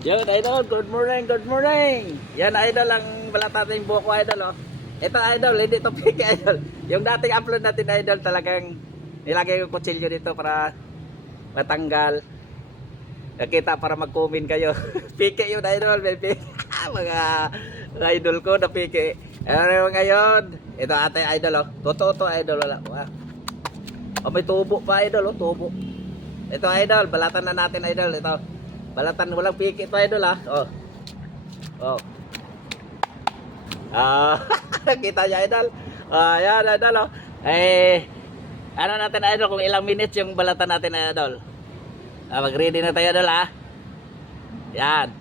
Yun, idol, good morning, good morning. Yan, idol, ang balat natin buhok ko, idol, oh. Ito, idol, hindi ito piki, idol. Yung dating upload natin, idol, talagang nilagay ko kutsilyo dito para matanggal. Nakita para mag-comment kayo. Piki yun, idol, may piki. mga idol ko na piki. Ano ngayon? Ito ate, idol, oh. Totoo to, idol, wala. Wow. Oh, may tubo pa, idol, oh, tubo. Ito, idol, balatan na natin, idol, ito. Balatan, walang piki ito, idol, ah. Oh. Oh. Kita niya, idol. Yan, idol, oh. Ano natin, idol, kung ilang minutes yung balatan natin, idol. Mag-ready na tayo, idol, ah. Yan.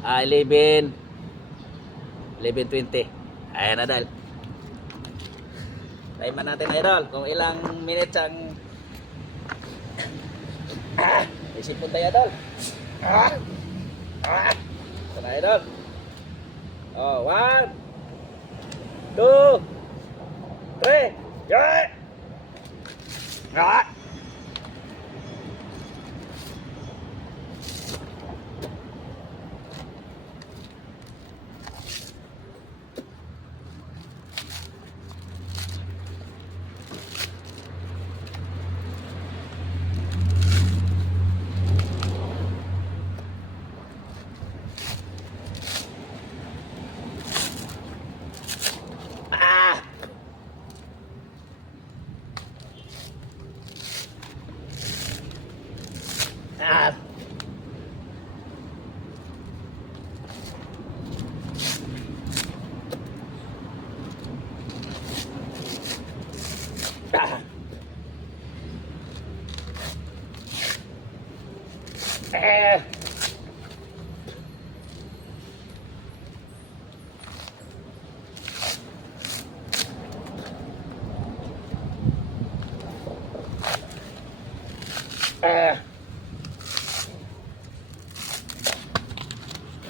11:20. Ayan, idol. Time natin, idol, kung ilang minutes ang isipon tayo, idol. Ito na, idol. Oh, 1 2 3 Yay! Ah! Ah!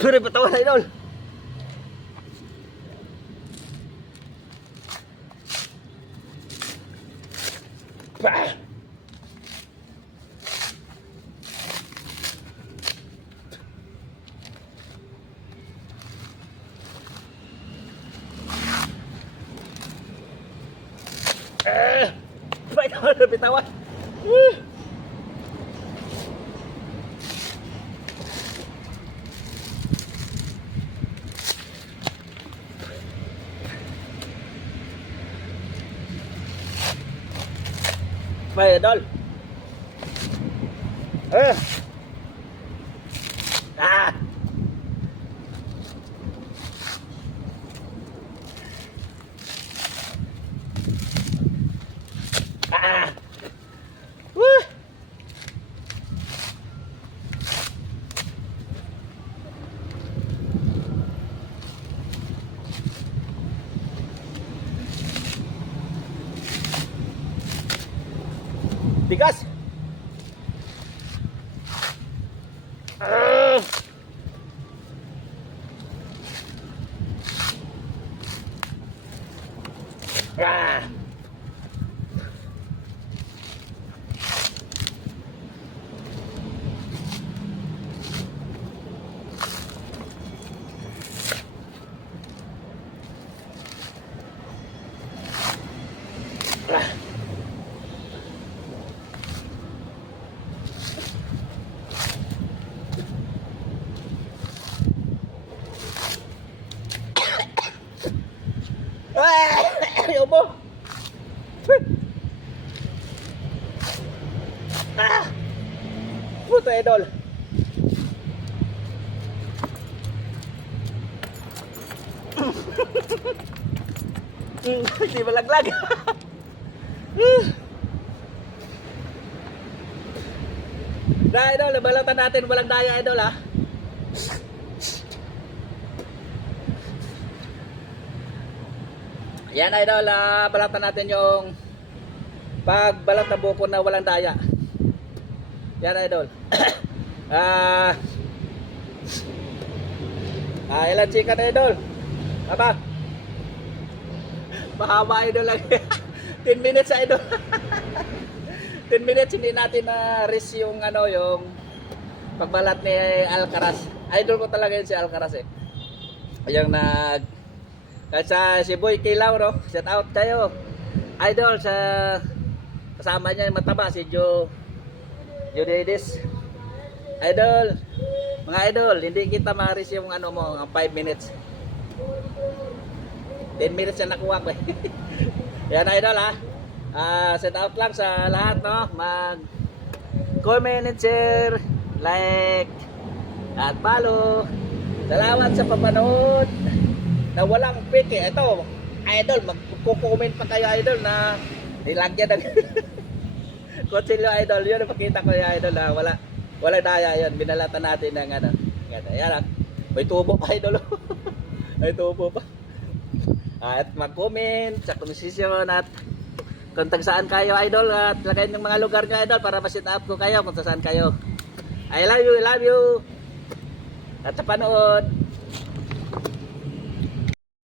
Sorry, patawan, idol. Bah! Bitawan. Bay, idol. Ah. Ah. Woo. Tigas. Ah. Ah. Ayaw mo. Puto, idol. Hindi malaglag. Dahil, idol, balatan natin walang daya, idol, ha. Yan, idol, balatan natin yung pagbalat na buko na walang daya. Yan, idol. Ilan chicken, idol? Aba? Mahaba, idol, lang. 10 minutes, idol. 10 minutes hindi natin na-risk yung ano, yung pagbalat ni Alcaraz. Idol ko talaga yun si Alcaraz eh. Yung nag kahit sa si Boy Kilaw, no? Shout out kayo. Idol sa kasama niya yung mataba si Joe Davis. Idol. Mga idol, hindi kita ma-reach yung ano mo, 5 minutes. 10 minutes na nakuha ko. Yan idol ha. Shout out lang sa lahat, no? Mag comment and share, like at follow. Salamat sa papanood na walang peke. Ito, idol, magko-comment pa kayo idol na nilagyan ng kutsilyo idol. Yun ang pakita ko yung idol na wala daya yan. Binalatan natin ng ano. Yan, may tubo pa idol. May tubo pa. At mag-comment sa konsisyon at kung saan kayo idol at lagayin yung mga lugar nyo idol para ma-sit up ko kayo kung saan kayo. I love you. At sa panood.